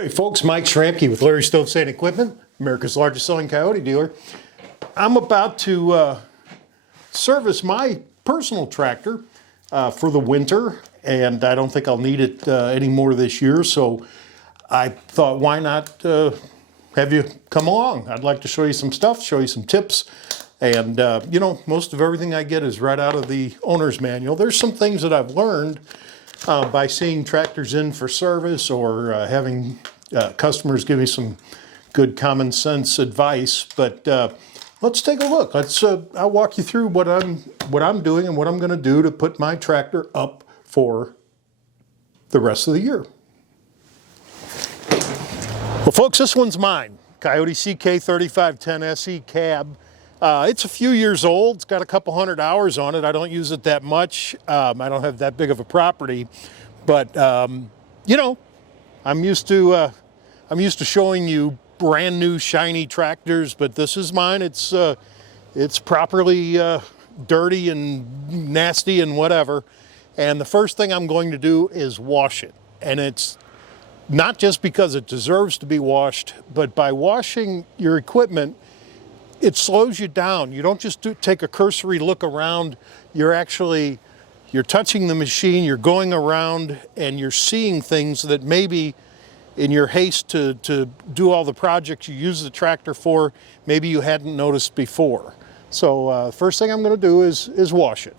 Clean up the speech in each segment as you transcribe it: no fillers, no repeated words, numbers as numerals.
Hey folks, Mike Schramke with Larry Stove Sand Equipment, America's largest selling coyote dealer. I'm about to service my personal tractor for the winter, and I don't think I'll need it anymore this year, so I thought why not have you come along. I'd like to show you some stuff, show you some tips, and you know, most of everything I get is right out of the owner's manual. There's some things that I've learned by seeing tractors in for service or having customers give me some good common sense advice. But let's take a look. I'll walk you through what I'm doing and what I'm going to do to put my tractor up for the rest of the year. Well, folks, this one's mine. Coyote CK3510 SE cab. It's a few years old. It's got a couple hundred hours on it. I don't use it that much. I don't have that big of a property, but you know, I'm used to showing you brand new shiny tractors. But this is mine. It's properly dirty and nasty and whatever. And the first thing I'm going to do is wash it. And it's not just because it deserves to be washed, but by washing your equipment, it slows you down. You don't just take a cursory look around. You're touching the machine, you're going around, and you're seeing things that maybe in your haste to do all the projects you use the tractor for, maybe you hadn't noticed before. So first thing I'm going to do is wash it.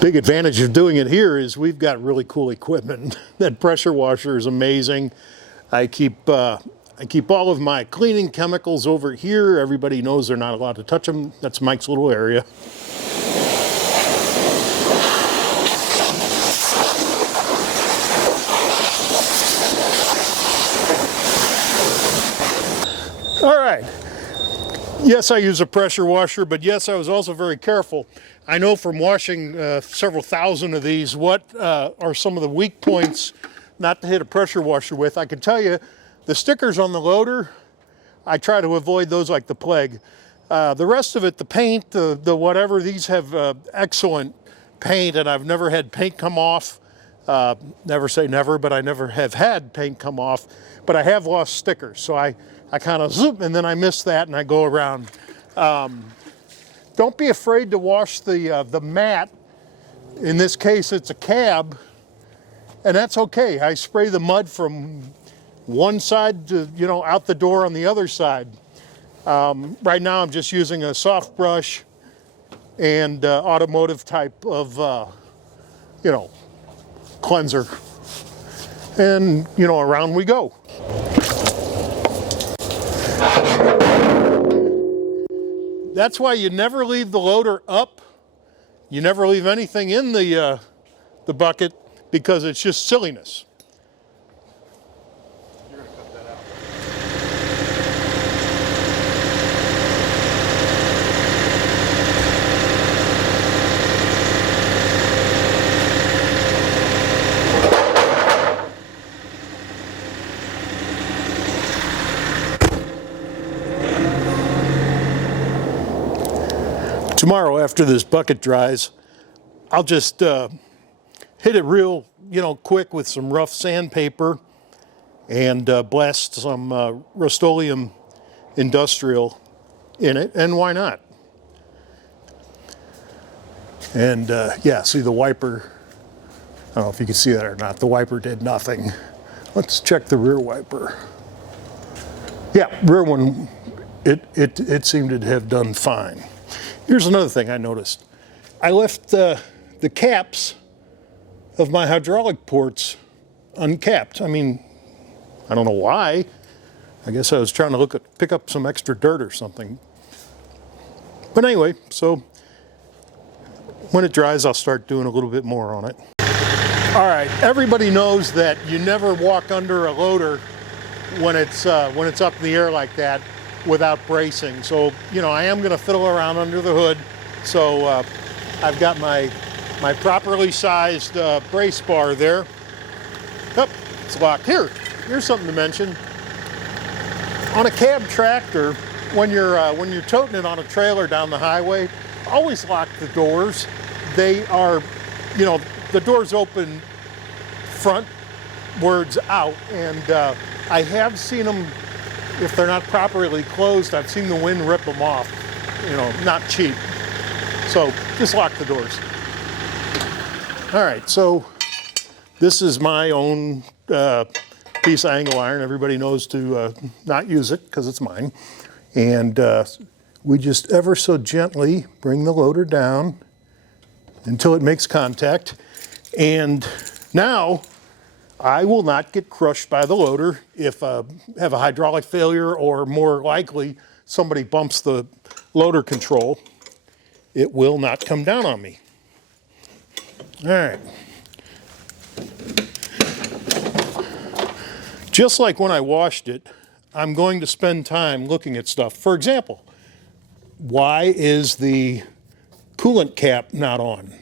Big advantage of doing it here is we've got really cool equipment. That pressure washer is amazing. I keep all of my cleaning chemicals over here. Everybody knows they're not allowed to touch them. That's Mike's little area. All right. Yes, I use a pressure washer, but yes, I was also very careful. I know from washing several thousand of these what are some of the weak points not to hit a pressure washer with. I can tell you, the stickers on the loader, I try to avoid those like the plague. The rest of it, the paint, the whatever, these have excellent paint, and I've never had paint come off. Never say never, but I never have had paint come off. But I have lost stickers, so I kind of zoom, and then I miss that, and I go around. Don't be afraid to wash the mat. In this case, it's a cab, and that's okay. I spray the mud from one side to, you know, out the door on the other side. Right now I'm just using a soft brush and automotive type of, you know, cleanser. And, you know, around we go. That's why you never leave the loader up. You never leave anything in the bucket, because it's just silliness. Tomorrow, after this bucket dries, I'll just hit it real, you know, quick with some rough sandpaper and blast some Rust-Oleum industrial in it, and why not? And yeah, see the wiper, I don't know if you can see that or not, the wiper did nothing. Let's check the rear wiper. Yeah, rear one, it seemed to have done fine. Here's another thing I noticed. I left the caps of my hydraulic ports uncapped. I mean, I don't know why. I guess I was trying to pick up some extra dirt or something. But anyway, so when it dries, I'll start doing a little bit more on it. All right, everybody knows that you never walk under a loader when it's up in the air like that without bracing. So, you know, I am going to fiddle around under the hood. So I've got my properly sized brace bar there. Oh, it's locked. Here's something to mention. On a cab tractor, when you're toting it on a trailer down the highway, always lock the doors. They are, you know, the doors open front words out, and I have seen them, if they're not properly closed, I've seen the wind rip them off. You know, not cheap. So just lock the doors. All right, so this is my own piece of angle iron. Everybody knows to not use it because it's mine. And we just ever so gently bring the loader down until it makes contact. And now I will not get crushed by the loader if I have a hydraulic failure, or more likely somebody bumps the loader control. It will not come down on me. All right. Just like when I washed it, I'm going to spend time looking at stuff. For example, why is the coolant cap not on?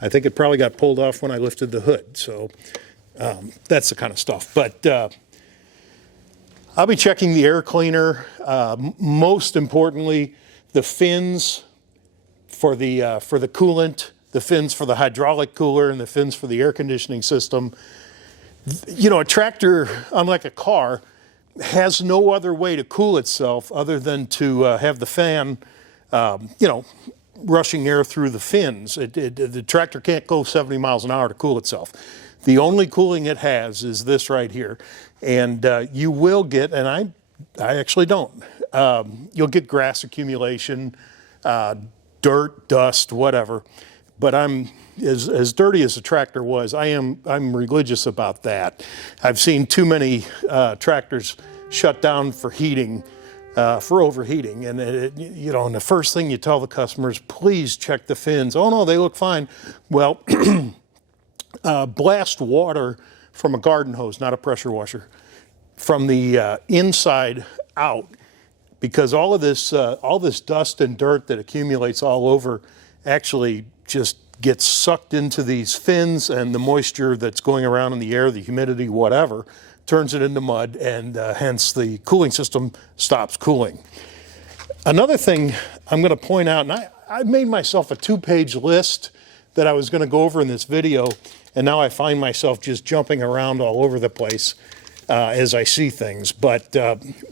I think it probably got pulled off when I lifted the hood. So that's the kind of stuff. But I'll be checking the air cleaner. Most importantly, the fins for the coolant, the fins for the hydraulic cooler, and the fins for the air conditioning system. You know, a tractor, unlike a car, has no other way to cool itself other than to have the fan, you know, rushing air through the fins. The tractor can't go 70 miles an hour to cool itself. The only cooling it has is this right here. And you will get, and I actually don't, you'll get grass accumulation, dirt, dust, whatever. But I'm as dirty as the tractor was, I'm religious about that. I've seen too many tractors shut down for heating, for overheating. And you know, and the first thing you tell the customers, please check the fins. Oh no, they look fine. Well, blast water from a garden hose, not a pressure washer, from the inside out, because all this dust and dirt that accumulates all over actually just gets sucked into these fins, and the moisture that's going around in the air, the humidity, whatever, turns it into mud, and hence the cooling system stops cooling. Another thing I'm going to point out, and I made myself a 2-page list that I was going to go over in this video, and now I find myself just jumping around all over the place as I see things. But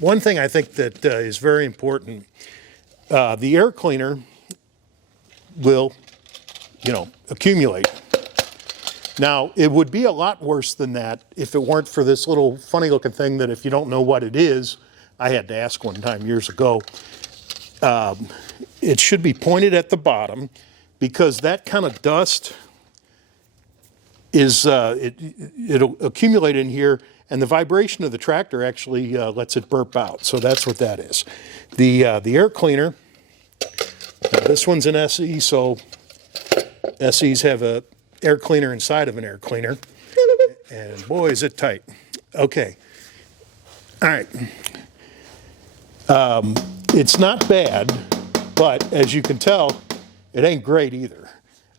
one thing I think that is very important, the air cleaner will, you know, accumulate. Now, it would be a lot worse than that if it weren't for this little funny looking thing that, if you don't know what it is, I had to ask one time years ago. It should be pointed at the bottom, because that kind of dust is, it'll accumulate in here, and the vibration of the tractor actually lets it burp out. So that's what that is. The air cleaner, this one's an SE, so SEs have a air cleaner inside of an air cleaner, and boy is it tight. Okay, all right. It's not bad, but as you can tell, it ain't great either.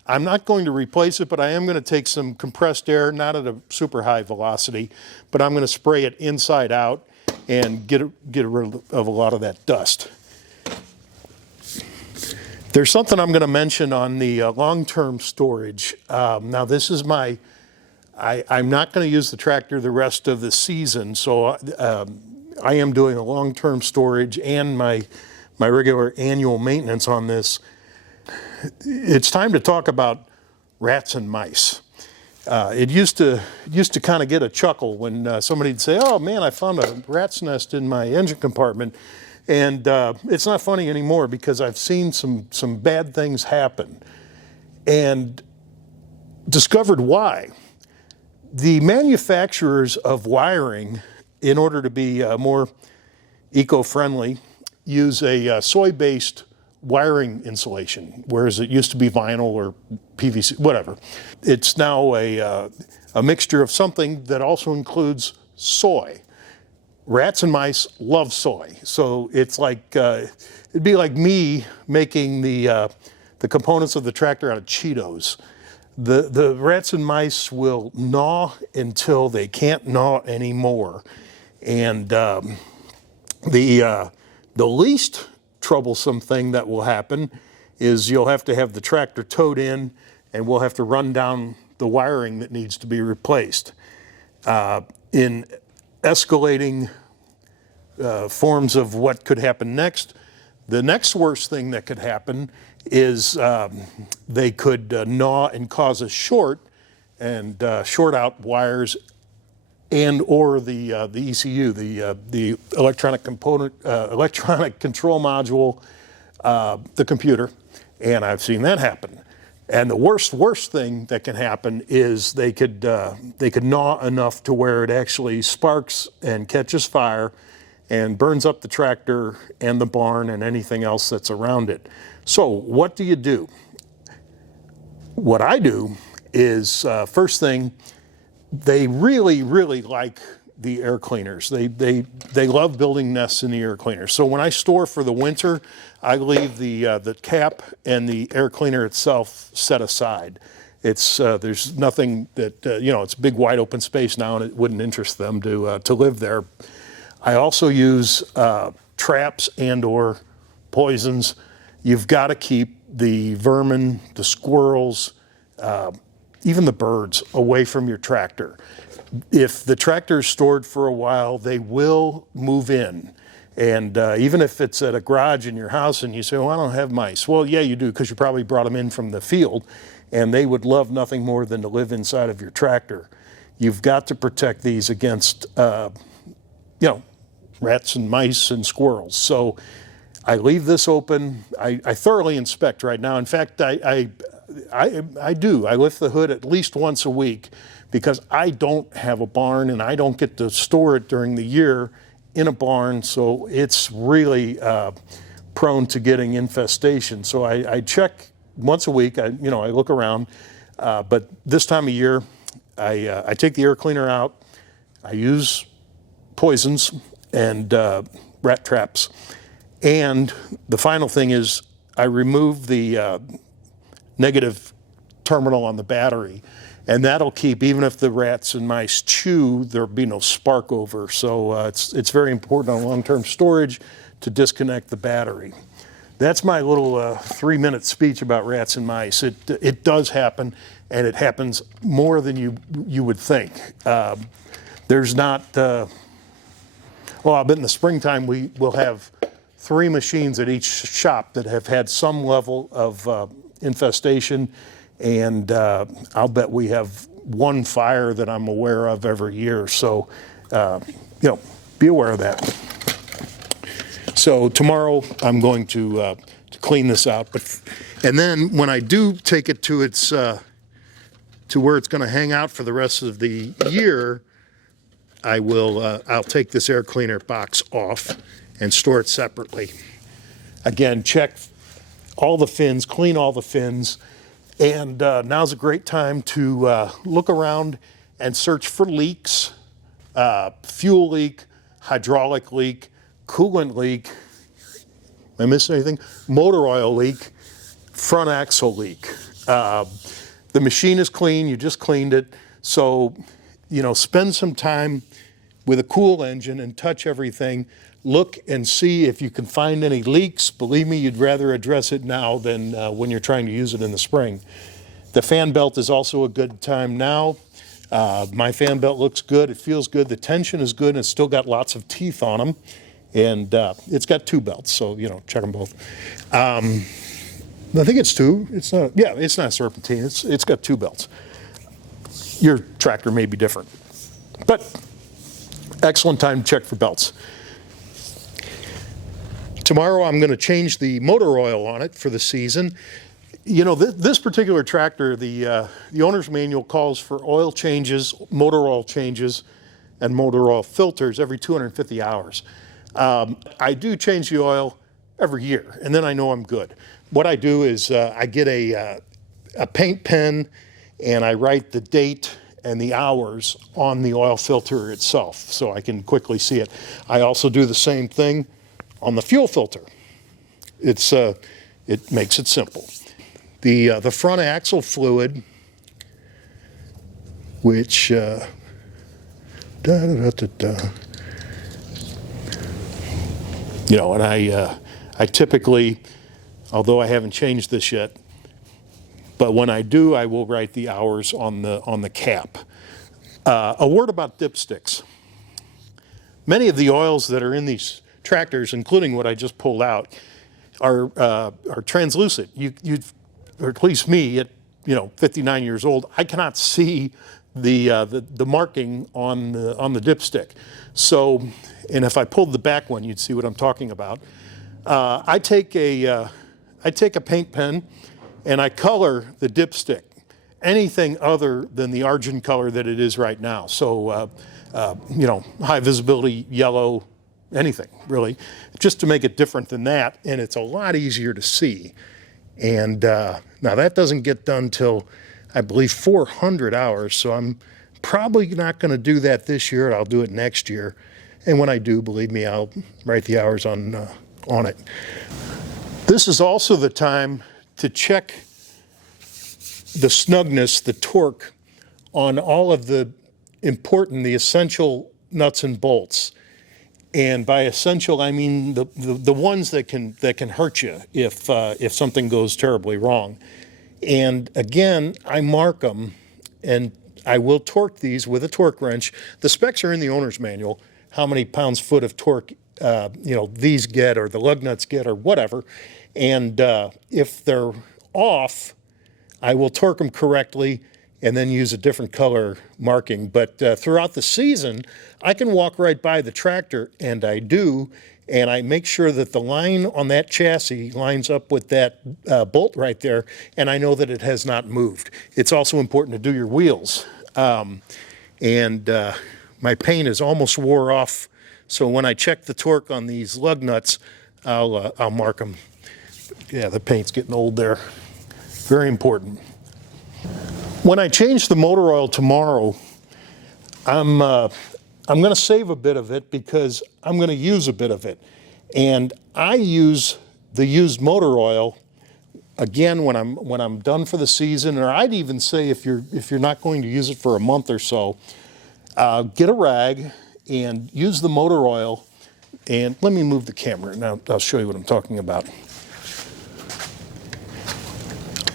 I'm not going to replace it, but I am going to take some compressed air, not at a super high velocity, but I'm going to spray it inside out and get rid of a lot of that dust. There's something I'm going to mention on the long-term storage. Now this is I'm not going to use the tractor the rest of the season, so I am doing a long-term storage and my regular annual maintenance on this. It's time to talk about rats and mice. It used to kind of get a chuckle when somebody'd say, "Oh man, I found a rat's nest in my engine compartment." And it's not funny anymore, because I've seen some bad things happen and discovered why. The manufacturers of wiring, in order to be more eco-friendly, use a soy-based wiring insulation, whereas it used to be vinyl or PVC, whatever. It's now a mixture of something that also includes soy. Rats and mice love soy, so it's like it'd be like me making the components of the tractor out of Cheetos. The rats and mice will gnaw until they can't gnaw anymore, and the least troublesome thing that will happen is you'll have to have the tractor towed in, and we'll have to run down the wiring that needs to be replaced. In escalating forms of what could happen next, the next worst thing that could happen is they could gnaw and cause a short and short out wires and or the ECU, the electronic component, electronic control module, the computer, and I've seen that happen. And the worst thing that can happen is they could gnaw enough to where it actually sparks and catches fire and burns up the tractor and the barn and anything else that's around it. So what do you do? What I do is, first thing, they really like the air cleaners. They love building nests in the air cleaners. So when I store for the winter, I leave the cap and the air cleaner itself set aside. It's there's nothing that it's a big wide open space now, and it wouldn't interest them to live there. I also use traps and or poisons. You've got to keep the vermin, the squirrels, even the birds away from your tractor. If the tractor is stored for a while, they will move in. And even if it's at a garage in your house and you say, well, I don't have mice. Well, yeah, you do, because you probably brought them in from the field, and they would love nothing more than to live inside of your tractor. You've got to protect these against, rats and mice and squirrels. So I leave this open. I thoroughly inspect right now. In fact, I do. I lift the hood at least once a week, because I don't have a barn and I don't get to store it during the year in a barn, so it's really prone to getting infestation. So I check once a week. I look around, but this time of year, I take the air cleaner out. I use poisons and rat traps, and the final thing is I remove the negative terminal on the battery. And that'll keep, even if the rats and mice chew, there'll be no spark over. So it's very important on long-term storage to disconnect the battery. That's my little 3-minute speech about rats and mice. It does happen, and it happens more than you would think. There's not, I bet in the springtime we'll have 3 machines at each shop that have had some level of infestation. And I'll bet we have 1 fire that I'm aware of every year. So, be aware of that. So tomorrow I'm going to clean this out. And then when I do take it to its to where it's going to hang out for the rest of the year, I'll take this air cleaner box off and store it separately. Again, check all the fins, clean all the fins. And now's a great time to look around and search for leaks, fuel leak, hydraulic leak, coolant leak, am I missing anything? Motor oil leak, front axle leak. The machine is clean, you just cleaned it. So, spend some time with a cool engine and touch everything. Look and see if you can find any leaks. Believe me, you'd rather address it now than when you're trying to use it in the spring. The fan belt is also a good time now. My fan belt looks good. It feels good. The tension is good, and it's still got lots of teeth on them. And it's got 2 belts, so, check them both. I think it's 2. It's not. Yeah, it's not serpentine. It's got 2 belts. Your tractor may be different. But excellent time to check for belts. Tomorrow I'm going to change the motor oil on it for the season. This particular tractor, the owner's manual calls for oil changes, motor oil changes, and motor oil filters every 250 hours. I do change the oil every year, and then I know I'm good. What I do is I get a paint pen, and I write the date and the hours on the oil filter itself, so I can quickly see it. I also do the same thing on the fuel filter. It makes it simple. The front axle fluid, which and I typically, although I haven't changed this yet, but when I do, I will write the hours on the cap. A word about dipsticks. Many of the oils that are in these tractors, including what I just pulled out, are translucent. Or at least me, at 59 years old, I cannot see the marking on the dipstick. So, and if I pulled the back one, you'd see what I'm talking about. I take a paint pen and I color the dipstick anything other than the argent color that it is right now. So, high visibility, yellow, anything really, just to make it different than that. And it's a lot easier to see. And now that doesn't get done till, I believe, 400 hours. So I'm probably not going to do that this year. I'll do it next year. And when I do, believe me, I'll write the hours on it. This is also the time to check the snugness, the torque on all of the essential nuts and bolts. And by essential, I mean the ones that can hurt you if something goes terribly wrong. And again, I mark them, and I will torque these with a torque wrench. The specs are in the owner's manual, how many pounds-foot of torque these get, or the lug nuts get, or whatever. And if they're off, I will torque them correctly and then use a different color marking. But throughout the season, I can walk right by the tractor, and I do, and I make sure that the line on that chassis lines up with that bolt right there, and I know that it has not moved. It's also important to do your wheels. My paint is almost wore off, so when I check the torque on these lug nuts, I'll mark them. Yeah, the paint's getting old there. Very important. When I change the motor oil tomorrow, I'm going to save a bit of it because I'm going to use a bit of it. And I use the used motor oil again when I'm done for the season, or I'd even say if you're not going to use it for a month or so, get a rag and use the motor oil. And let me move the camera and I'll show you what I'm talking about.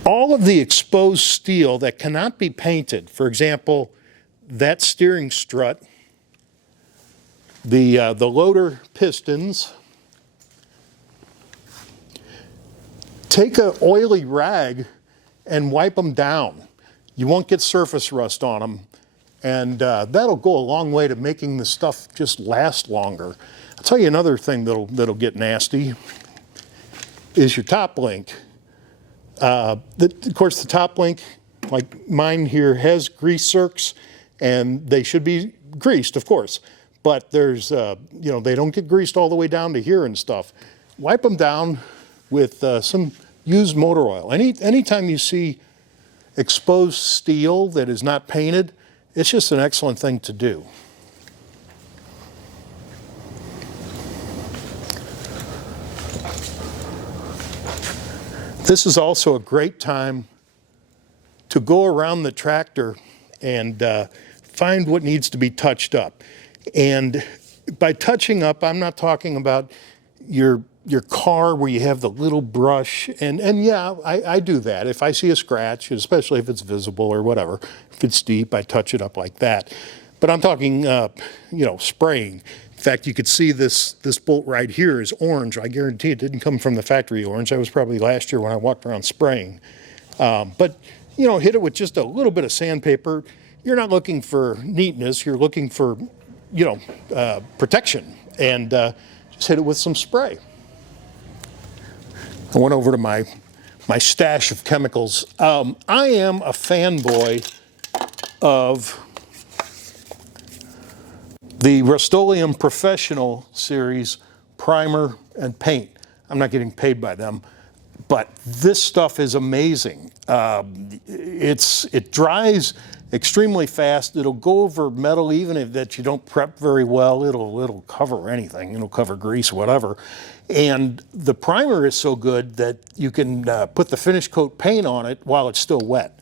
All of the exposed steel that cannot be painted, for example, that steering strut, the loader pistons, take an oily rag and wipe them down. You won't get surface rust on them, and that'll go a long way to making the stuff just last longer. I'll tell you another thing that'll get nasty is your top link. Of course, the top link, like mine here, has grease zerks, and they should be greased, of course. But there's, they don't get greased all the way down to here and stuff. Wipe them down with some used motor oil. Anytime you see exposed steel that is not painted, it's just an excellent thing to do. This is also a great time to go around the tractor and find what needs to be touched up. And by touching up, I'm not talking about your car where you have the little brush. And yeah, I do that. If I see a scratch, especially if it's visible or whatever, if it's deep, I touch it up like that. But I'm talking, spraying. In fact, you could see this bolt right here is orange. I guarantee it didn't come from the factory orange. That was probably last year when I walked around spraying. But hit it with just a little bit of sandpaper. You're not looking for neatness. You're looking for, protection. And just hit it with some spray. I went over to my stash of chemicals. I am a fanboy of the Rust-Oleum Professional Series primer and paint. I'm not getting paid by them, but this stuff is amazing. It dries extremely fast. It'll go over metal even if that you don't prep very well. It'll cover anything. It'll cover grease, whatever. And the primer is so good that you can put the finish coat paint on it while it's still wet,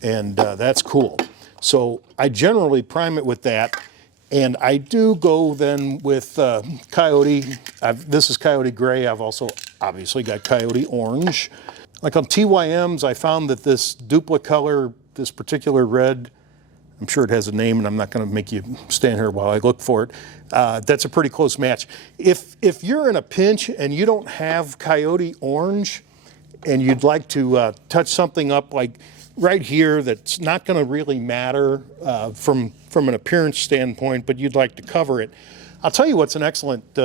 and that's cool. So I generally prime it with that. And I do go then with Coyote. This is Coyote Gray. I've also obviously got Coyote Orange. Like on TYMs, I found that this duplicolor, this particular red, I'm sure it has a name, and I'm not going to make you stand here while I look for it. That's a pretty close match. If you're in a pinch and you don't have Coyote Orange, and you'd like to touch something up like right here that's not going to really matter from an appearance standpoint, but you'd like to cover it, I'll tell you what's an excellent,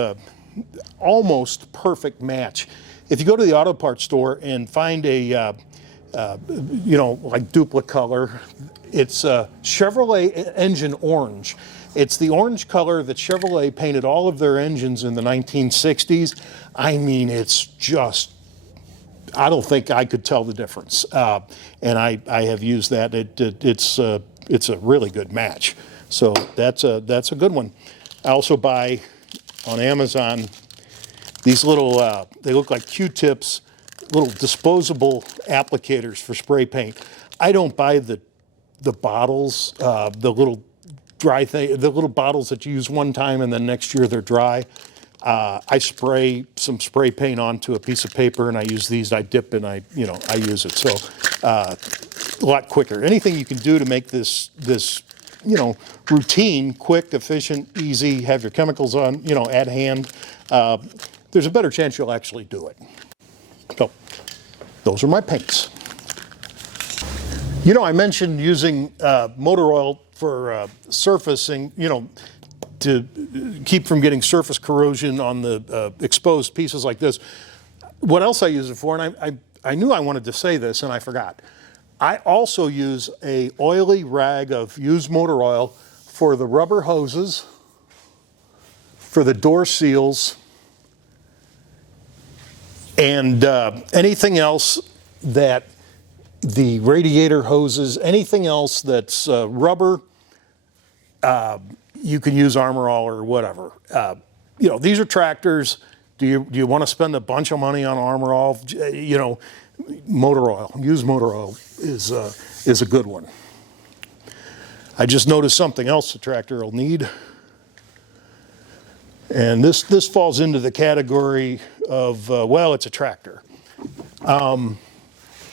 almost perfect match. If you go to the auto parts store and find a, like Duplicolor, it's Chevrolet Engine Orange. It's the orange color that Chevrolet painted all of their engines in the 1960s. I mean, it's just, I don't think I could tell the difference. And I have used that. It's a really good match. So that's a good one. I also buy on Amazon these little, they look like Q-tips, little disposable applicators for spray paint. I don't buy the bottles, the little dry thing, the little bottles that you use one time and then next year they're dry. I spray some spray paint onto a piece of paper, and I use these. I dip and I use it. So a lot quicker. Anything you can do to make this routine quick, efficient, easy. Have your chemicals on at hand. There's a better chance you'll actually do it. So those are my paints. I mentioned using motor oil for surfacing. To keep from getting surface corrosion on the exposed pieces like this. What else I use it for, and I knew I wanted to say this and I forgot. I also use a oily rag of used motor oil for the rubber hoses, for the door seals, and anything else that the radiator hoses, anything else that's rubber, you can use Armor All or whatever. These are tractors. Do you want to spend a bunch of money on Armor All? Motor oil, used motor oil is a good one. I just noticed something else the tractor will need. And this falls into the category of, well, it's a tractor.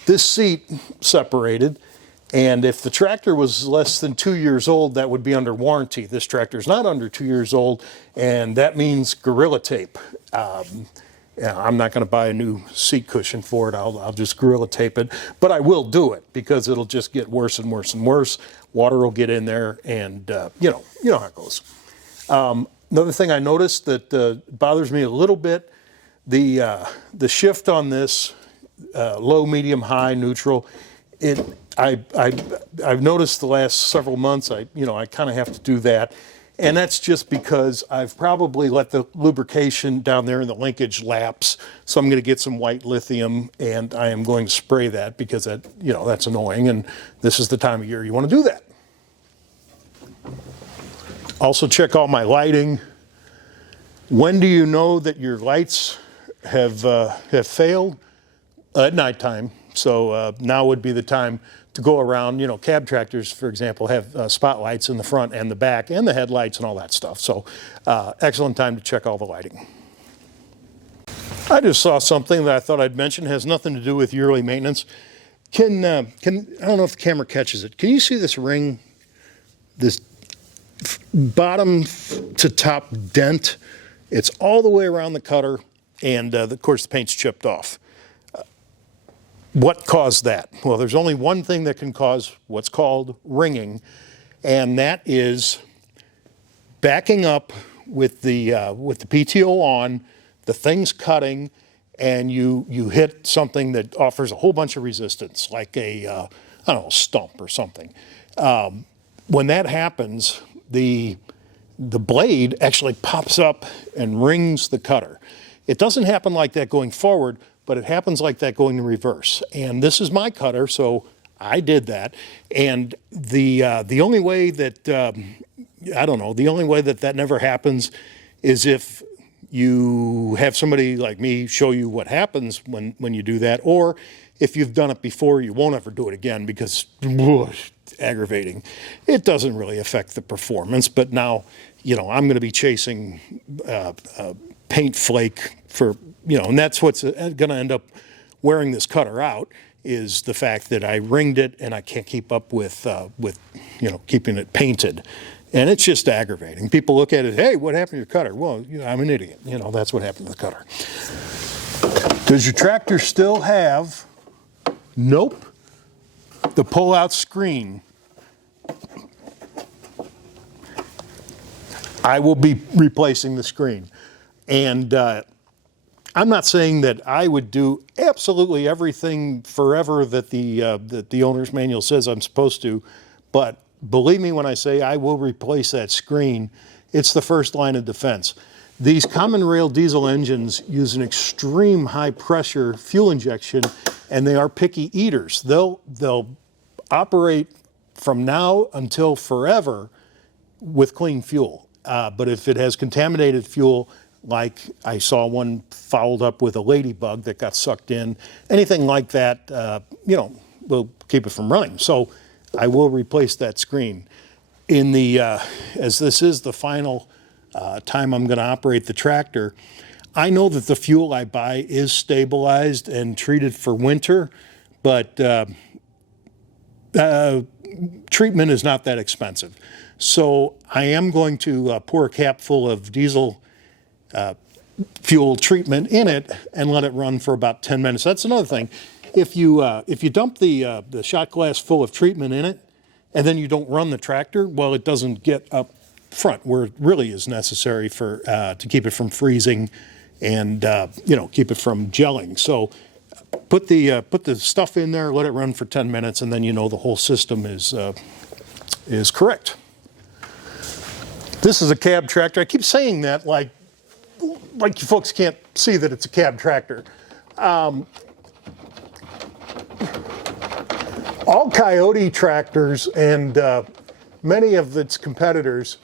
This seat separated. And if the tractor was less than 2 years old, that would be under warranty. This tractor is not under 2 years old, and that means Gorilla Tape. I'm not going to buy a new seat cushion for it. I'll just Gorilla Tape it. But I will do it because it'll just get worse and worse and worse. Water will get in there, and you know how it goes. Another thing I noticed that bothers me a little bit, the shift on this, low, medium, high, neutral, I've noticed the last several months, I kind of have to do that. And that's just because I've probably let the lubrication down there in the linkage lapse. So I'm going to get some white lithium and I am going to spray that because that's annoying. And this is the time of year you want to do that. Also check all my lighting. When do you know that your lights have failed? At nighttime. So now would be the time to go around. Cab tractors, for example, have spotlights in the front and the back and the headlights and all that stuff. So excellent time to check all the lighting. I just saw something that I thought I'd mention. It has nothing to do with yearly maintenance. I don't know if the camera catches it. Can you see this ring, this bottom to top dent? It's all the way around the cutter, and of course the paint's chipped off. What caused that? Well, there's only one thing that can cause what's called ringing, and that is backing up with the PTO on, the thing's cutting, and you hit something that offers a whole bunch of resistance, like a stump or something. When that happens, the blade actually pops up and rings the cutter. It doesn't happen like that going forward, but it happens like that going in reverse. And this is my cutter, so I did that. And the only way that, the only way that never happens is if you have somebody like me show you what happens when you do that, or if you've done it before, you won't ever do it again because aggravating. It doesn't really affect the performance, but now, I'm going to be chasing paint flake for, and that's what's going to end up wearing this cutter out. is the fact that I ringed it and I can't keep up with keeping it painted. And it's just aggravating. People look at it, hey, what happened to your cutter? Well, I'm an idiot. That's what happened to the cutter. Does your tractor still have, nope, the pull-out screen? I will be replacing the screen. And I'm not saying that I would do absolutely everything forever that the owner's manual says I'm supposed to, but believe me when I say I will replace that screen. It's the first line of defense. These common rail diesel engines use an extreme high pressure fuel injection, and they are picky eaters. They'll operate from now until forever with clean fuel. But if it has contaminated fuel, like I saw one fouled up with a ladybug that got sucked in, anything like that, will keep it from running. So I will replace that screen. As this is the final time I'm going to operate the tractor, I know that the fuel I buy is stabilized and treated for winter, but treatment is not that expensive. So I am going to pour a cap full of diesel fuel treatment in it and let it run for about 10 minutes. That's another thing. If you dump the shot glass full of treatment in it and then you don't run the tractor, well, it doesn't get up front where it really is necessary to keep it from freezing and keep it from gelling. So put the stuff in there, let it run for 10 minutes, and then the whole system is correct. This is a cab tractor. I keep saying that like you folks can't see that it's a cab tractor. All Coyote tractors and many of its competitors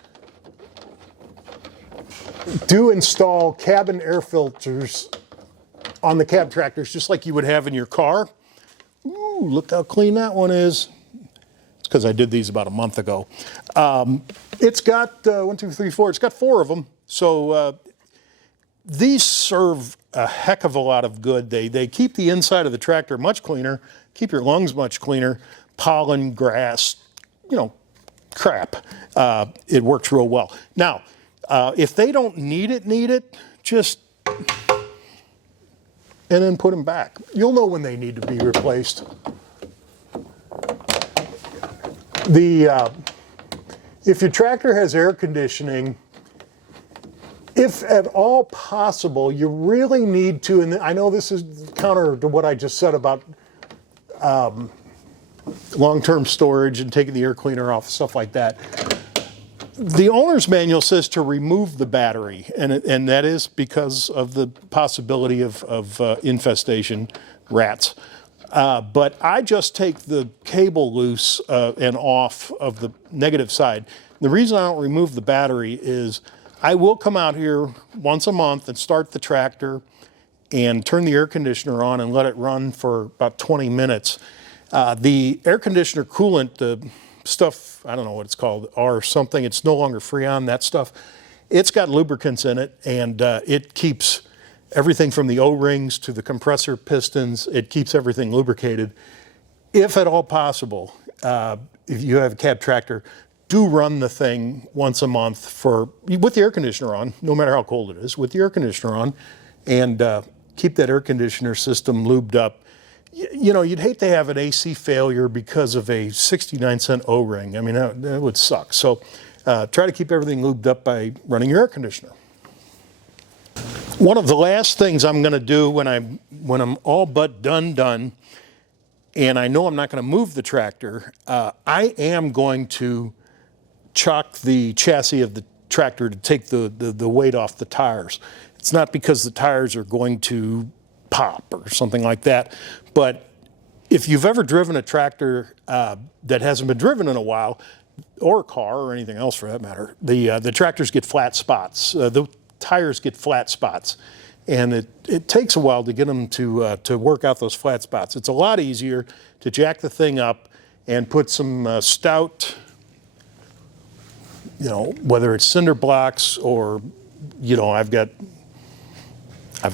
do install cabin air filters on the cab tractors, just like you would have in your car. Ooh, look how clean that one is. It's because I did these about a month ago. It's got 1, 2, 3, 4. It's got 4 of them. So these serve a heck of a lot of good. They keep the inside of the tractor much cleaner, keep your lungs much cleaner, pollen, grass, crap. It works real well. Now, if they don't need it, just and then put them back. You'll know when they need to be replaced. If your tractor has air conditioning, if at all possible, you really need to, and I know this is counter to what I just said about long-term storage and taking the air cleaner off, stuff like that. The owner's manual says to remove the battery, and that is because of the possibility of infestation, rats. But I just take the cable loose and off of the negative side. The reason I don't remove the battery is I will come out here once a month and start the tractor and turn the air conditioner on and let it run for about 20 minutes. The air conditioner coolant, the stuff, I don't know what it's called, or something, it's no longer Freon, that stuff. It's got lubricants in it, and it keeps everything from the O-rings to the compressor pistons, it keeps everything lubricated. If at all possible, if you have a cab tractor, do run the thing once a month with the air conditioner on, no matter how cold it is, with the air conditioner on, and keep that air conditioner system lubed up. You'd hate to have an AC failure because of a 69-cent O-ring. I mean, that would suck. So try to keep everything lubed up by running your air conditioner. One of the last things I'm going to do when I'm all but done, and I know I'm not going to move the tractor, I am going to chock the chassis of the tractor to take the weight off the tires. It's not because the tires are going to pop or something like that, but if you've ever driven a tractor that hasn't been driven in a while, or a car or anything else for that matter, the tractors get flat spots. The tires get flat spots, and it takes a while to get them to work out those flat spots. It's a lot easier to jack the thing up and put some stout, whether it's cinder blocks or, I've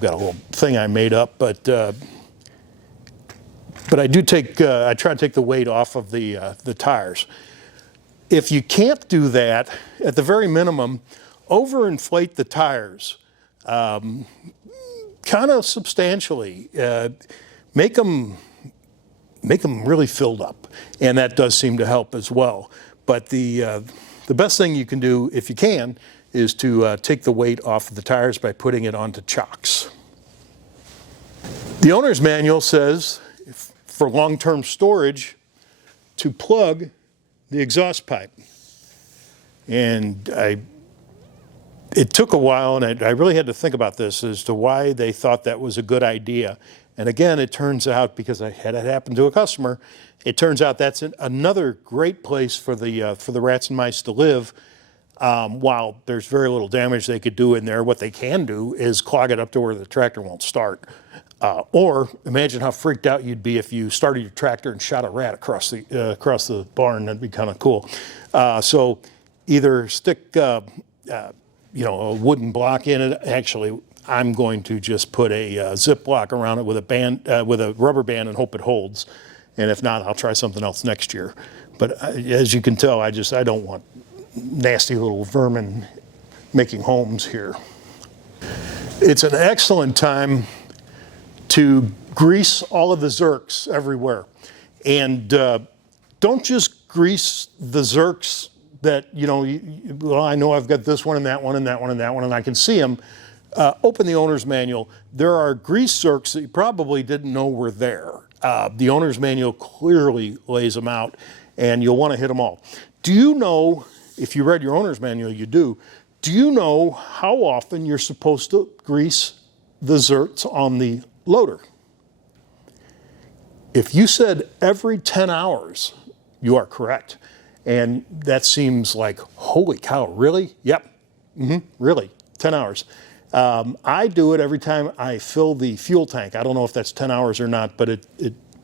got a little thing I made up, but But I do take, I try to take the weight off of the tires. If you can't do that, at the very minimum, overinflate the tires kind of substantially. Make them really filled up, and that does seem to help as well. But the best thing you can do, if you can, is to take the weight off of the tires by putting it onto chocks. The owner's manual says, for long-term storage, to plug the exhaust pipe. And it took a while, and I really had to think about this as to why they thought that was a good idea. And again, it turns out, because I had it happen to a customer, it turns out that's another great place for the rats and mice to live. While there's very little damage they could do in there, what they can do is clog it up to where the tractor won't start. Or imagine how freaked out you'd be if you started your tractor and shot a rat across the barn. That'd be kind of cool. So either stick a wooden block in it. Actually, I'm going to just put a Ziploc around it with a band, with a rubber band, and hope it holds. And if not, I'll try something else next year. But as you can tell, I don't want nasty little vermin making homes here. It's an excellent time to grease all of the zerks everywhere. And don't just grease the zerks that, well, I know I've got this one and that one and that one and that one, and I can see them. Open the owner's manual. There are grease zerks that you probably didn't know were there. The owner's manual clearly lays them out, and you'll want to hit them all. Do you know, if you read your owner's manual, you do you know how often you're supposed to grease the zerks on the loader? If you said every 10 hours, you are correct. And that seems like, holy cow, really? Yep, really, 10 hours. I do it every time I fill the fuel tank. I don't know if that's 10 hours or not, but I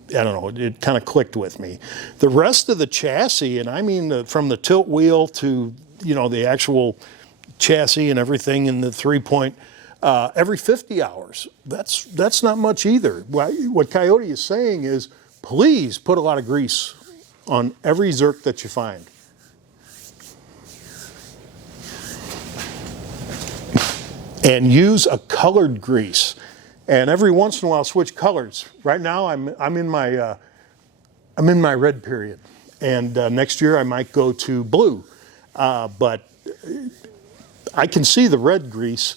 don't know, it kind of clicked with me. The rest of the chassis, and I mean from the tilt wheel to, the actual chassis and everything in the 3-point, every 50 hours. That's not much either. What Coyote is saying is, please put a lot of grease on every zerk that you find. And use a colored grease. And every once in a while switch colors. Right now I'm in my red period. And next year I might go to blue. But I can see the red grease,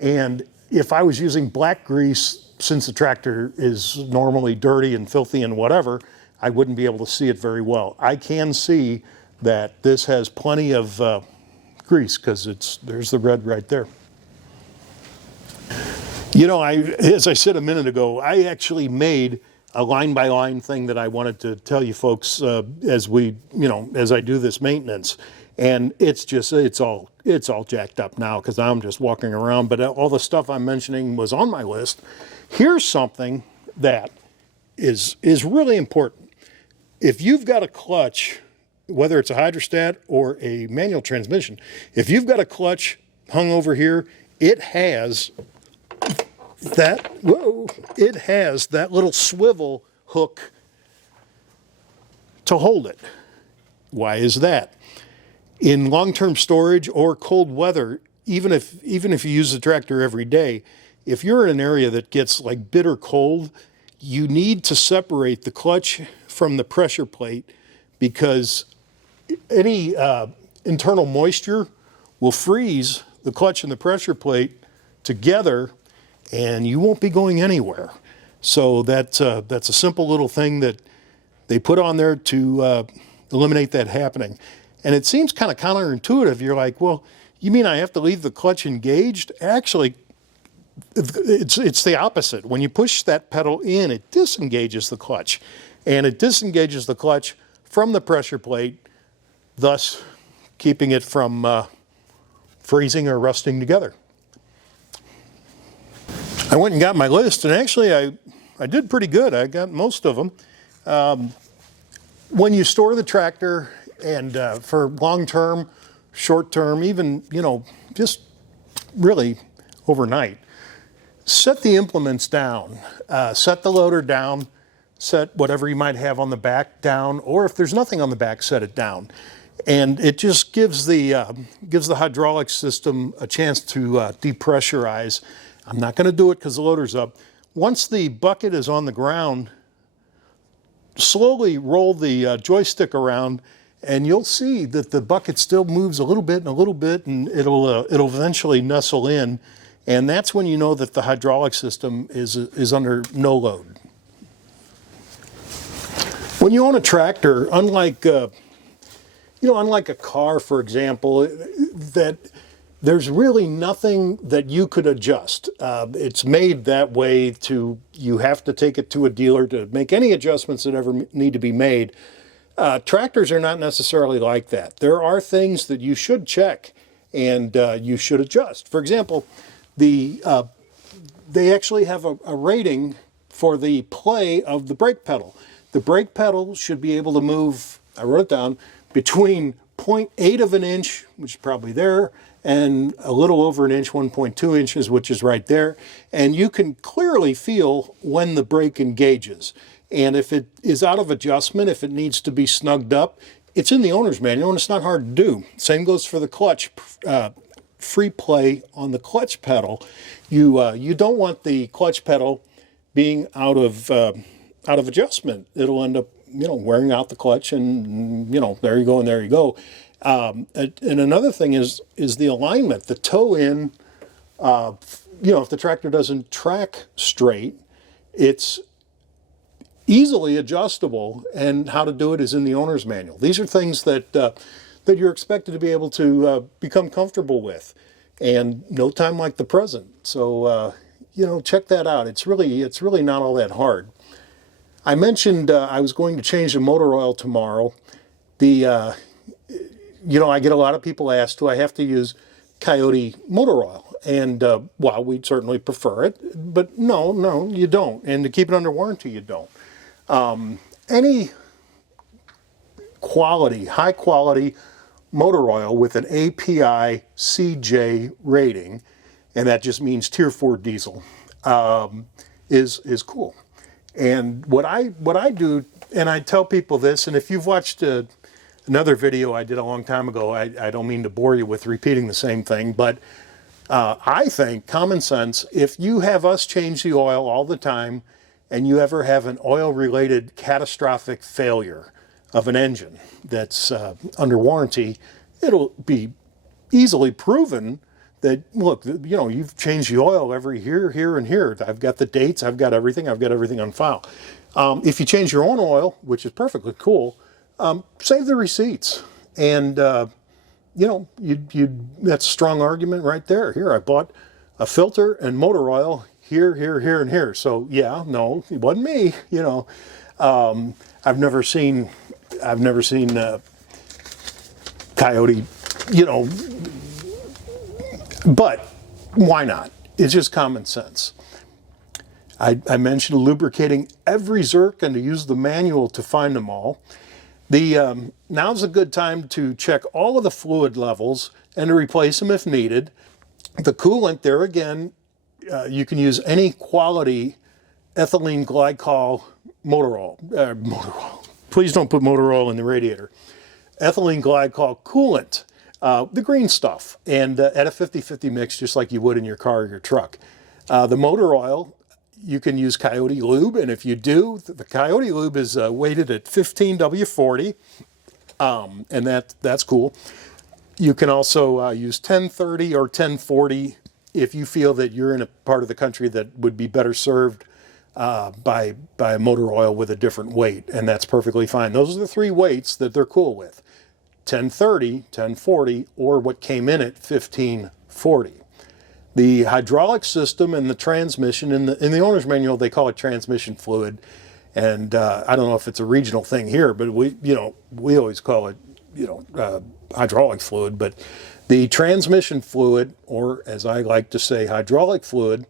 and if I was using black grease, since the tractor is normally dirty and filthy and whatever, I wouldn't be able to see it very well. I can see that this has plenty of grease, because there's the red right there. As I said a minute ago, I actually made a line-by-line thing that I wanted to tell you folks as I do this maintenance. And it's all jacked up now because I'm just walking around, but all the stuff I'm mentioning was on my list. Here's something that is really important. If you've got a clutch, whether it's a hydrostat or a manual transmission, if you've got a clutch hung over here, it has that little swivel hook to hold it. Why is that? In long-term storage or cold weather, even if you use the tractor every day, if you're in an area that gets like bitter cold, you need to separate the clutch from the pressure plate, because any internal moisture will freeze the clutch and the pressure plate together, and you won't be going anywhere. So that's a simple little thing that they put on there to eliminate that happening. And it seems kind of counterintuitive. You're like, well, you mean I have to leave the clutch engaged? Actually, it's the opposite. When you push that pedal in, it disengages the clutch. And it disengages the clutch from the pressure plate, thus keeping it from freezing or rusting together. I went and got my list, and actually I did pretty good. I got most of them. When you store the tractor, and for long-term, short-term, even, just really overnight, set the implements down. Set the loader down set whatever you might have on the back down, or if there's nothing on the back, set it down. And it just gives the hydraulic system a chance to depressurize. I'm not going to do it because the loader's up. Once the bucket is on the ground, slowly roll the joystick around, and you'll see that the bucket still moves a little bit and a little bit, and it'll eventually nestle in. And that's when you know that the hydraulic system is under no load. When you own a tractor, unlike unlike a car, for example, that there's really nothing that you could adjust. It's made that way to, you have to take it to a dealer to make any adjustments that ever need to be made. Tractors are not necessarily like that. There are things that you should check and you should adjust. For example, they actually have a rating for the play of the brake pedal. The brake pedal should be able to move, I wrote it down, between 0.8 of an inch, which is probably there, and a little over an inch, 1.2 inches, which is right there. And you can clearly feel when the brake engages. And if it is out of adjustment, if it needs to be snugged up, it's in the owner's manual and it's not hard to do. Same goes for the clutch. Free play on the clutch pedal. You don't want the clutch pedal being out of adjustment. It'll end up wearing out the clutch, and there you go and there you go. And another thing is the alignment, the toe in. If the tractor doesn't track straight, it's easily adjustable, and how to do it is in the owner's manual. These are things that you're expected to be able to become comfortable with, and no time like the present. So check that out. It's really not all that hard. I mentioned I was going to change the motor oil tomorrow. I get a lot of people ask, do I have to use Coyote motor oil? And well, we'd certainly prefer it, but no, you don't. And to keep it under warranty, you don't. Any high quality motor oil with an API CJ rating, and that just means Tier 4 diesel, is cool. And what I do, and I tell people this, and if you've watched another video I did a long time ago, I don't mean to bore you with repeating the same thing, but I think common sense, if you have us change the oil all the time and you ever have an oil-related catastrophic failure of an engine that's under warranty, it'll be easily proven that, look, you've changed the oil every here, and here. I've got the dates, I've got everything on file. If you change your own oil, which is perfectly cool, save the receipts. And, that's a strong argument right there. Here, I bought a filter and motor oil here, and here. So, yeah, no, it wasn't me, I've never seen Coyote, but why not? It's just common sense. I mentioned lubricating every Zerk and to use the manual to find them all. Now's a good time to check all of the fluid levels and to replace them if needed. The coolant, there again, you can use any quality ethylene glycol motor oil. Please don't put motor oil in the radiator. Ethylene glycol coolant. The green stuff, and at a 50-50 mix, just like you would in your car or your truck. The motor oil, you can use Coyote lube, and if you do, the Coyote lube is weighted at 15W40, and that's cool. You can also use 1030 or 1040 if you feel that you're in a part of the country that would be better served by a motor oil with a different weight, and that's perfectly fine. Those are the three weights that they're cool with. 1030, 1040, or what came in at 1540. The hydraulic system and the transmission, in the owner's manual, they call it transmission fluid. And I don't know if it's a regional thing here, but we always call it, hydraulic fluid. But the transmission fluid, or as I like to say, hydraulic fluid,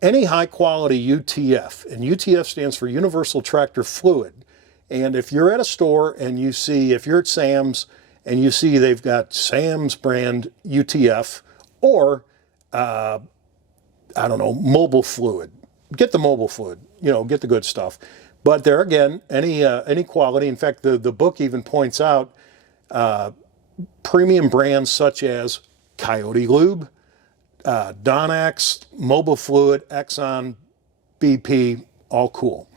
any high quality UTF, and UTF stands for Universal Tractor Fluid. And if you're at a store and you see, if you're at Sam's, and you see they've got Sam's brand UTF or, mobile fluid. Get the mobile fluid, get the good stuff. But there again, any quality. In fact, the book even points out premium brands such as Coyote Lube, Donax, Mobile Fluid, Exxon, BP, all cool.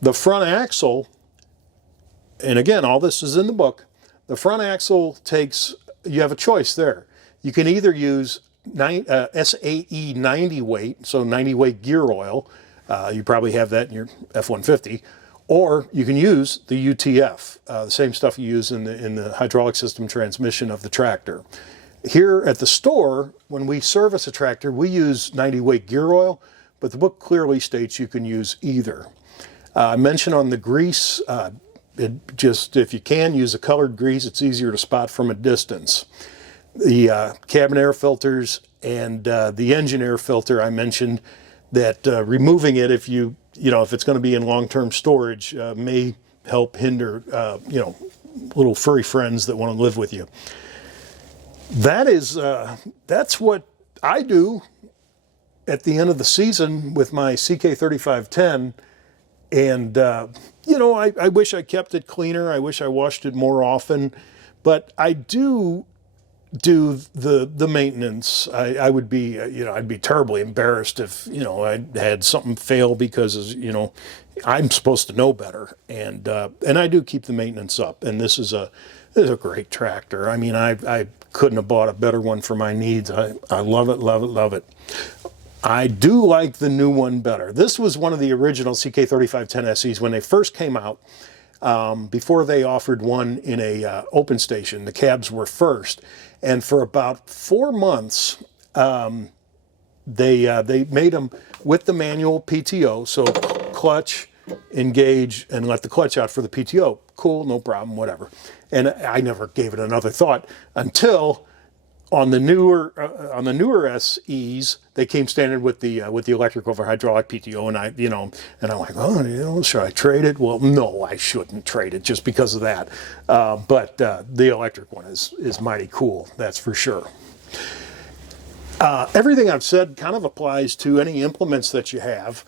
The front axle, and again, all this is in the book, the front axle takes, you have a choice there. You can either use SAE 90 weight, so 90 weight gear oil, you probably have that in your F-150, or you can use the UTF, the same stuff you use in the hydraulic system transmission of the tractor. Here at the store, when we service a tractor, we use 90 weight gear oil, but the book clearly states you can use either. I mentioned on the grease, if you can, use a colored grease. It's easier to spot from a distance. The cabin air filters and the engine air filter, I mentioned that removing it if it's going to be in long-term storage may help hinder little furry friends that want to live with you. That's what I do at the end of the season with my CK3510. And, I wish I kept it cleaner. I wish I washed it more often. But I do the maintenance. I'd be terribly embarrassed if, I had something fail because, I'm supposed to know better. And I do keep the maintenance up. And this is a great tractor. I mean, I couldn't have bought a better one for my needs. I love it, love it, love it. I do like the new one better. This was one of the original CK3510 SEs when they first came out. Before they offered one in a open station, the cabs were first. And for about 4 months, they made them with the manual PTO. So clutch, engage, and let the clutch out for the PTO. Cool, no problem, whatever. And I never gave it another thought until on the newer SEs, they came standard with the electric over hydraulic PTO, and I'm like, oh, should I trade it? Well, no, I shouldn't trade it just because of that. But the electric one is mighty cool, that's for sure. Everything I've said kind of applies to any implements that you have.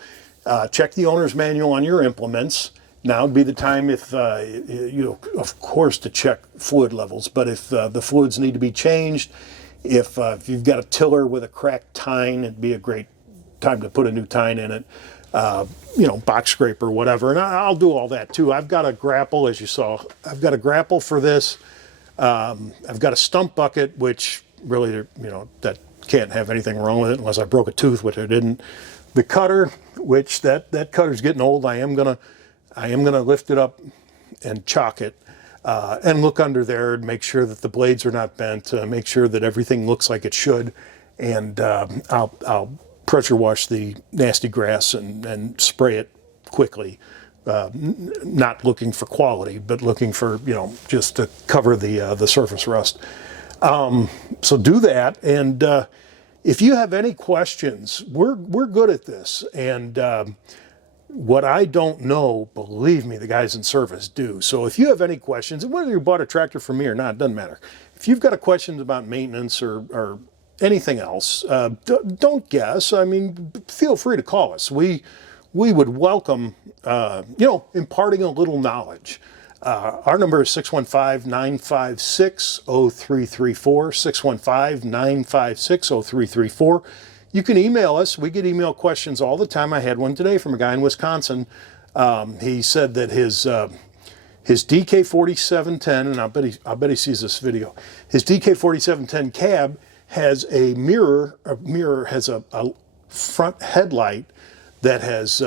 Check the owner's manual on your implements. Now would be the time if, of course, to check fluid levels, but if the fluids need to be changed, if you've got a tiller with a cracked tine, it'd be a great time to put a new tine in it, box scraper, whatever, and I'll do all that too. I've got a grapple, as you saw. I've got a grapple for this. I've got a stump bucket, which really, that can't have anything wrong with it unless I broke a tooth, which I didn't. The cutter, which that cutter's getting old. I am gonna lift it up and chock it and look under there and make sure that the blades are not bent, make sure that everything looks like it should, and I'll pressure wash the nasty grass and spray it quickly, not looking for quality, but looking for, just to cover the surface rust. So do that, and if you have any questions, we're good at this, and what I don't know, believe me, the guys in service do. So if you have any questions, and whether you bought a tractor from me or not, it doesn't matter. If you've got a question about maintenance or anything else, don't guess. I mean, feel free to call us. We would welcome, imparting a little knowledge. Our number is 615-956-0334, 615-956-0334. You can email us. We get email questions all the time. I had one today from a guy in Wisconsin. He said that his DK4710, and I bet he sees this video. His DK4710 cab has a mirror has a front headlight that has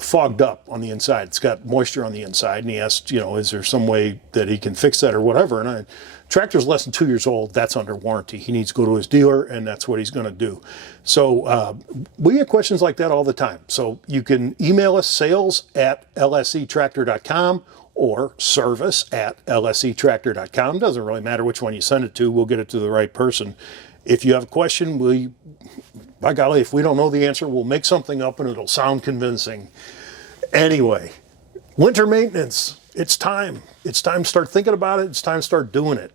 fogged up on the inside. It's got moisture on the inside, and he asked, is there some way that he can fix that or whatever? And tractor's less than 2 years old. That's under warranty. He needs to go to his dealer, and that's what he's going to do. So we get questions like that all the time. So you can email us, sales@lsetractor.com or service@lsetractor.com. Doesn't really matter which one you send it to. We'll get it to the right person. If you have a question, by golly, if we don't know the answer, we'll make something up and it'll sound convincing. Anyway, winter maintenance. It's time. It's time to start thinking about it. It's time to start doing it.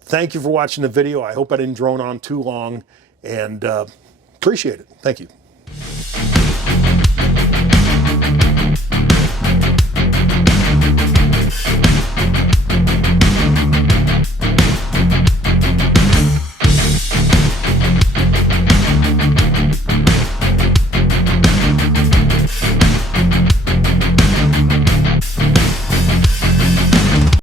Thank you for watching the video. I hope I didn't drone on too long, and appreciate it. Thank you.